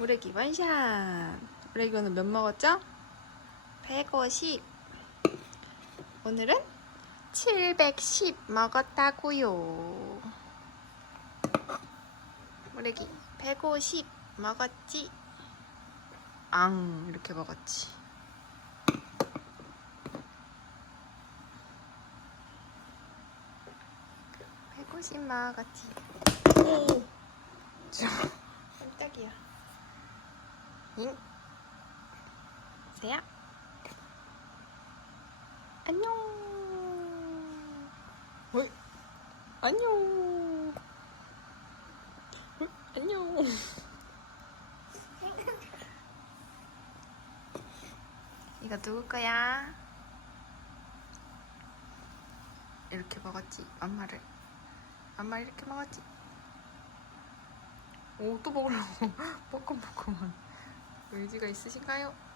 우레기 원샷. 우레기 오늘 몇 먹었죠? 150. 오늘은 710 먹었다고요. 우레기 150 먹었지? 앙 이렇게 먹었지. 백오십 먹었지. 오, 세야? 안녕. 어이? 안녕. 어이? 안녕. 이거 누구 거야? 이렇게 먹었지, 엄마를. 엄마 이렇게 먹었지. 오, 또 먹으려고. 뻐끔뻐끔한. 의지가 있으신가요?